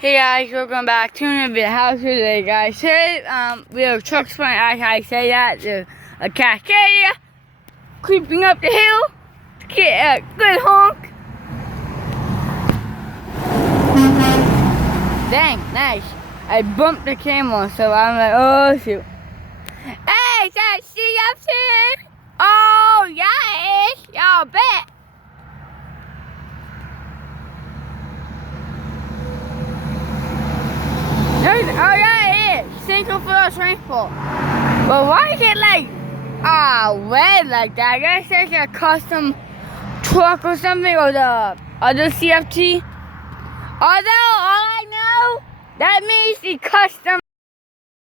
Hey guys, welcome back to another house today, guys. Today, we have trucks front, as I say that, there's a Cascadia creeping up the hill to get a good honk. Dang, nice. I bumped the camera, so I'm like, oh shoot. Hey, is that CFC? Oh, yeah, it is. Y'all bet. Oh yeah, it is. Single for rainfall. But why is it like red like that? I guess there's a custom truck or something, or the other CFT. Although all I know, that means the custom